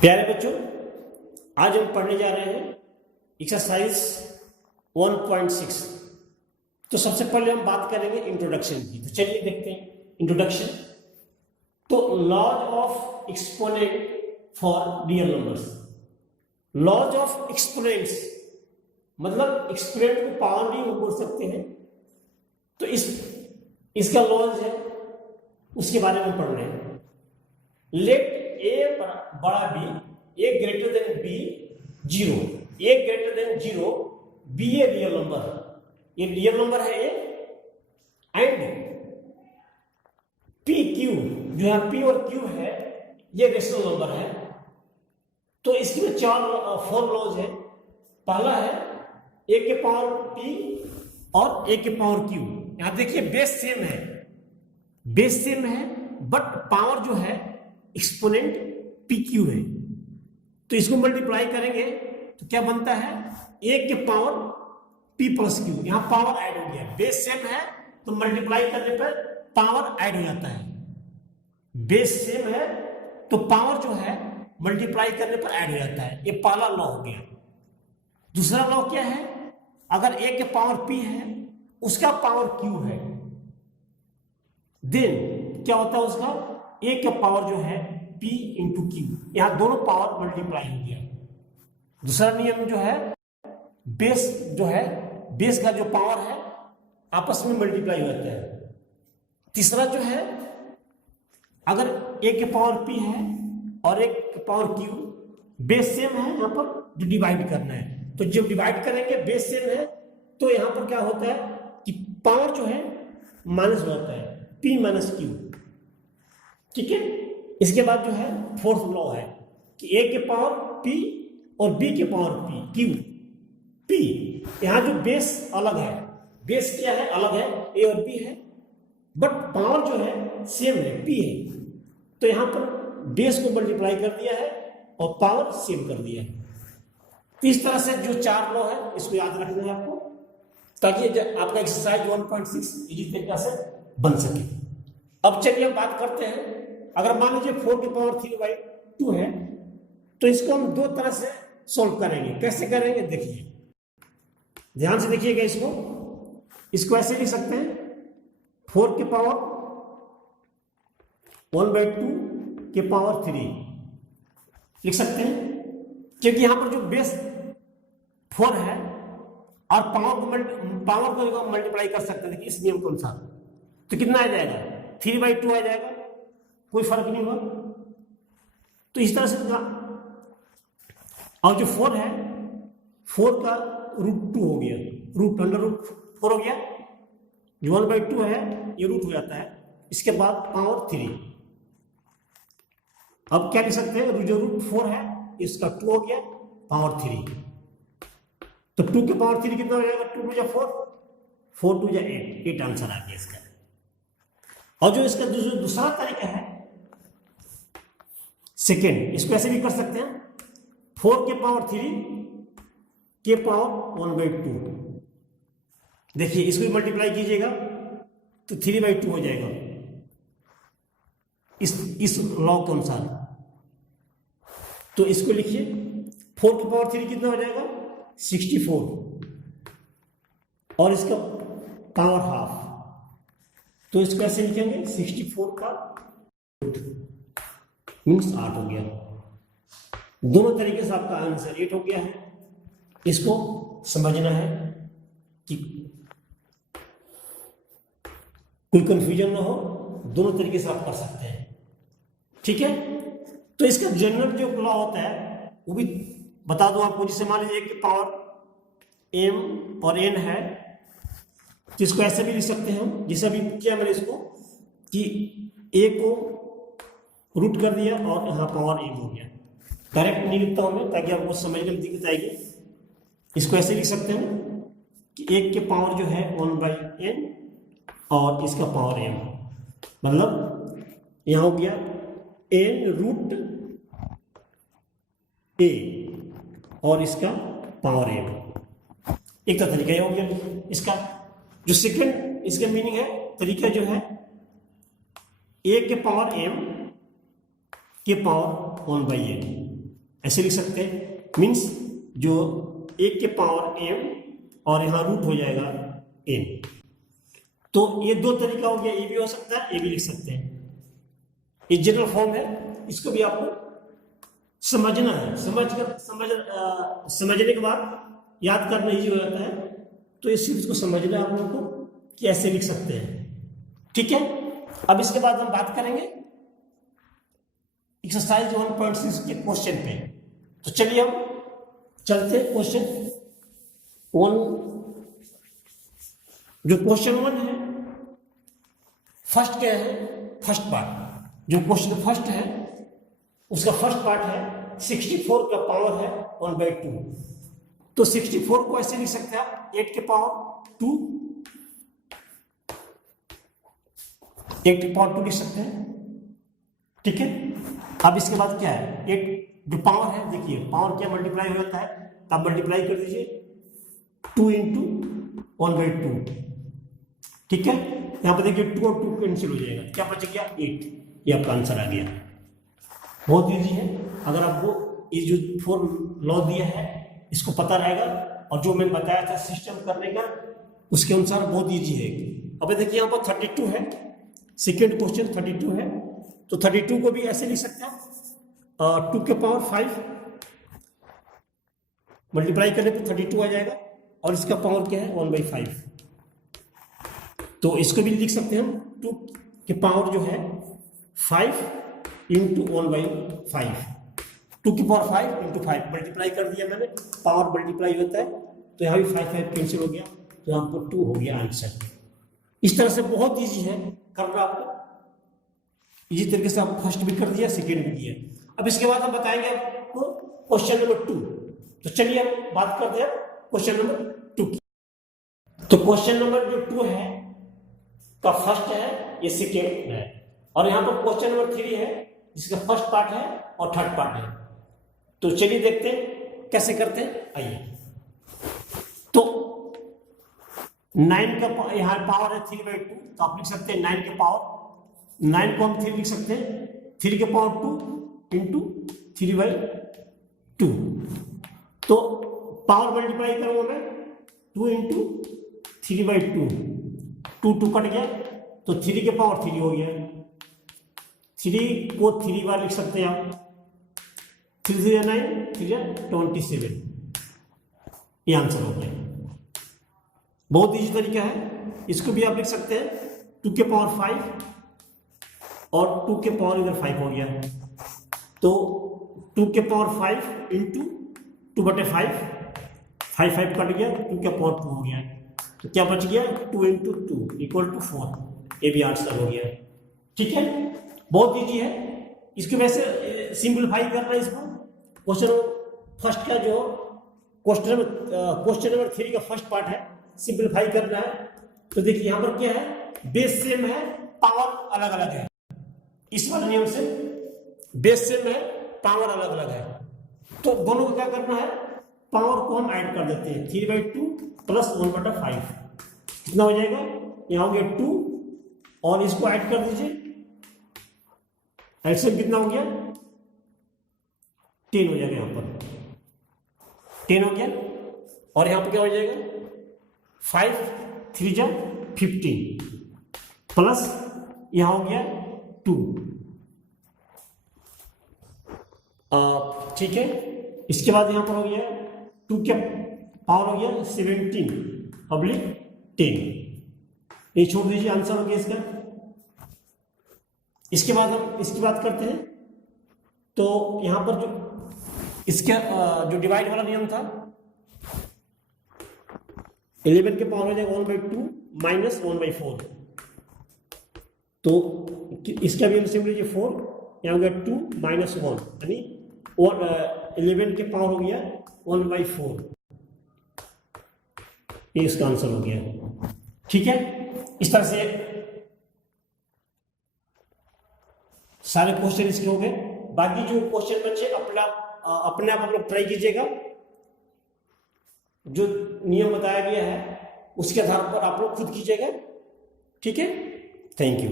प्यारे बच्चों, आज हम पढ़ने जा रहे हैं एक्सरसाइज 1.6। तो सबसे पहले हम बात करेंगे इंट्रोडक्शन की। तो चलिए देखते हैं इंट्रोडक्शन। तो laws of exponent for real numbers. Laws of exponents मतलब एक्सपोनेंट को पावर भी बोल सकते हैं। तो इसका लॉज है, उसके बारे में पढ़ रहे हैं। लेट ए बड़ा b, a greater than b zero, a greater than zero, b a real number, ये रियल नंबर है ए, एंड पी क्यू, जो है पी और क्यू है, ये रेशनल नंबर है। तो इसमें फोर लॉज है। पहला है ए के पावर पी और ए के पावर क्यू। यहां देखिए बेस सेम है, बेस सेम है, बट पावर जो है एक्सपोनेंट पी क्यू है। तो इसको मल्टीप्लाई करेंगे तो क्या बनता है, ए के पावर पी प्लस क्यू। यहां पावर ऐड हो गया, बेस सेम है तो मल्टीप्लाई करने पर पावर ऐड हो जाता है। बेस सेम है तो पावर जो है मल्टीप्लाई करने पर ऐड हो जाता है। ये पहला लॉ हो गया। दूसरा लॉ क्या है, अगर ए के पावर पी है, उसका पावर क्यू है, देन क्या होता है, उसका ए का पावर जो है P इंटू क्यू। यहां दोनों पावर मल्टीप्लाई हो गया। दूसरा नियम जो है, बेस जो है, बेस का जो पावर है आपस में मल्टीप्लाई हो जाता है। तीसरा जो है, अगर ए के पावर P है और ए के पावर Q, बेस सेम है, यहां पर जो डिवाइड करना है, तो जब डिवाइड करेंगे बेस सेम है तो यहां पर क्या होता है कि पावर जो है माइनस हो जाता है, P माइनस क्यू। ठीक है। इसके बाद जो है फोर्थ लॉ है कि ए के पावर पी और बी के पावर पी क्यू पी। यहां जो बेस अलग है, बेस क्या है, अलग है, ए और बी है, बट पावर जो है सेम है, पी है। तो यहां पर बेस को मल्टीप्लाई कर दिया है और पावर सेम कर दिया है। इस तरह से जो चार लॉ है इसको याद रखना है आपको, ताकि आपका एक्सरसाइज 1.6 इजी तरीका से बन सके। अब चलिए हम बात करते हैं, अगर मान लीजिए 4 की पावर 3/2 है तो इसको हम दो तरह से सॉल्व करेंगे। कैसे करेंगे देखिए, ध्यान से देखिएगा। इसको ऐसे लिख सकते हैं, 4 के पावर 1/2 के पावर 3 लिख सकते हैं, क्योंकि यहां पर जो बेस 4 है और पावर को मल्टीप्लाई कर सकते हैं इस नियम के अनुसार। तो कितना आ जाएगा, 3/2 आ जाएगा, कोई फर्क नहीं हुआ। तो इस तरह से और जो 4 है, 4 का √2 हो गया, √4 हो गया। जो 1/2 है ये रूट हो जाता है। इसके बाद पावर 3। अब क्या लिख सकते हैं, जो √4 है इसका 2 हो गया, पावर 3। तो 2 के पावर 3 कितना हो जाएगा, 2 × 4, 4 × 8, 8 आंसर आ गया इसका। और जो इसका दूसरा तरीका है सेकेंड, इसको ऐसे भी कर सकते हैं, 4 के पावर 3 के पावर 1/2। देखिए इसको भी मल्टीप्लाई कीजिएगा तो 3/2 हो जाएगा इस लॉ के अनुसार। तो इसको लिखिए, 4 के पावर 3 कितना हो जाएगा, 64, और इसका पावर हाफ। तो इसको ऐसे लिखेंगे, 64 का मीन्स 8 हो गया। दोनों तरीके से आपका आंसर 8 हो गया है। इसको समझना है कि कोई कंफ्यूजन ना हो, दोनों तरीके से आप कर सकते हैं। ठीक है। तो इसका जनरल जो लॉ होता है वो भी बता दो आपको। जिसे मान लीजिए कि पावर m और n है, तो इसको ऐसे भी लिख सकते हैं हम, जैसे अभी किया मैंने इसको, कि a को रूट कर दिया और यहाँ पावर 1 हो गया। डायरेक्ट नहीं लिखता हूं मैं ताकि आपको समझने में दिक्कत आएगी। इसको ऐसे लिख सकते हैं कि 1 के पावर जो है 1/n और इसका पावर m, मतलब यहाँ हो गया n√a और इसका पावर m। एक का तरीका यह हो गया। इसका जो सेकंड इसका मीनिंग है, तरीका जो है, a के पावर m के पावर 1/n ऐसे लिख सकते हैं, मीन्स जो 1 के पावर m और यहाँ रूट हो जाएगा n। तो ये दो तरीका हो गया, ये भी हो सकता है, ये भी लिख सकते हैं। ये जनरल फॉर्म है, इसको भी आपको समझना है, समझने के बाद याद करना इजी हो जाता है। तो इस चीज को समझना आप लोगों को कि ऐसे लिख सकते हैं, ठीक है। अब इसके बाद हम बात करेंगे एक्सरसाइज 1.6 के क्वेश्चन पे। तो चलिए हम चलते हैं क्वेश्चन 1। जो क्वेश्चन 1 है, फर्स्ट क्या है, फर्स्ट पार्ट। जो क्वेश्चन फर्स्ट है उसका फर्स्ट पार्ट है 64 का पावर है 1/2। तो 64 को ऐसे लिख सकते हैं आप 8 के पावर 2, 8 के पावर 2 लिख सकते हैं, ठीक है। अब इसके बाद क्या है, 8 जो पावर है, देखिए पावर क्या मल्टीप्लाई हो जाता है, तो आप मल्टीप्लाई कर दीजिए 2 × 1/2, ठीक है। यहां पर देखिए 2 और 2 कैंसिल हो जाएगा, क्या बच गया 8। ये आपका आंसर आ गया। बहुत इजी है, अगर आपको ये जो 4 लॉ दिया है इसको पता रहेगा और जो मैंने बताया था सिस्टम करने का उसके अनुसार बहुत इजी है। अब देखिए यहाँ पर 32 है, सेकेंड क्वेश्चन 32 है। तो 32 को भी ऐसे लिख सकते हैं 2 के पावर 5 मल्टीप्लाई करने पे 32 आ जाएगा और इसका पावर क्या है 1/5। तो इसको भी लिख सकते हैं हम 2 के पावर जो है 5 × 1/5, 2 की पावर 5 × 5 मल्टीप्लाई कर दिया मैंने, पावर मल्टीप्लाई होता है तो यहाँ भी 5 कैंसिल हो गया, तो यहाँ पर 2 हो गया आंसर। इस तरह से बहुत इजी है करना, आपको इसी तरीके से आप फर्स्ट भी कर दिया, सेकेंड भी किया। अब इसके बाद हम बताएंगे आपको क्वेश्चन नंबर 2। तो चलिए हम बात करते हैं क्वेश्चन नंबर 2 की। तो क्वेश्चन नंबर जो 2 है का फर्स्ट है, ये सेकेंड है, और यहाँ पर क्वेश्चन नंबर 3 है जिसका फर्स्ट पार्ट है और थर्ड पार्ट है। तो चलिए देखते हैं कैसे करते हैं, आइए। तो 9 का यहाँ पावर है 3/2, तो आप लिख सकते हैं 9 के पावर, 9 को हम 3 लिख सकते हैं, 3 के पावर 2 × 3/2। तो पावर मल्टीप्लाई करूंगा मैं 2 × 3/2, 2 कट गया तो 3 के पावर 3 हो गया। 3 को 3 बार लिख सकते हैं आप, 3 × 9, 3 × 27, ये आंसर हो गया। बहुत इजी तरीका है, इसको भी आप लिख सकते हैं 2 के पावर 5 और 2 के पावर इधर 5 हो गया, तो 2 के पावर 5 × 2/5, 5 कट गया, 2 के पावर 2 हो गया, तो क्या बच गया 2 × 2 = 4, ये भी आंसर हो गया, ठीक है। बहुत इजी है, इसकी वजह से सिंपलीफाई करना है इसको। क्वेश्चन फर्स्ट का जो क्वेश्चन नंबर 3 का फर्स्ट पार्ट है, सिंपलीफाई करना है। तो देखिए यहाँ पर क्या है, बेस सेम है, पावर अलग अलग है। इस वाले नियम से बेस सेम है, पावर अलग अलग है, तो दोनों को क्या करना है, पावर को हम ऐड कर देते हैं। 3/2 + 1/5 कितना हो जाएगा, यहाँ हो गया 2 और इसको ऐड कर दीजिए, एलसीएम कितना हो गया 10 हो जाएगा, यहाँ पर 10 हो गया, और यहाँ पर क्या हो जाएगा 5 3 × 15 प्लस यहाँ हो गया 2, ठीक है। इसके बाद यहाँ पर हो गया 2 के पावर हो गया 17/10, ये छोड़ दीजिए, आंसर हो गया इसका। इसके बाद हम इसकी बात करते हैं। तो यहां पर जो इसका जो डिवाइड वाला नियम था, 11 के पावर हो जाएगा 1/2 - 1/4, तो इसका भी एलसीएम लीजिए 4, यहाँ हो गया 2 - 1 यानी 11 के पावर हो गया 1/4, ये इसका आंसर हो गया, ठीक है। इस तरह से सारे क्वेश्चन इसके हो गए। बाकी जो क्वेश्चन बच्चे अपने आप लोग ट्राई कीजिएगा, जो नियम बताया गया है उसके आधार पर आप लोग खुद कीजिएगा, ठीक है। Thank you.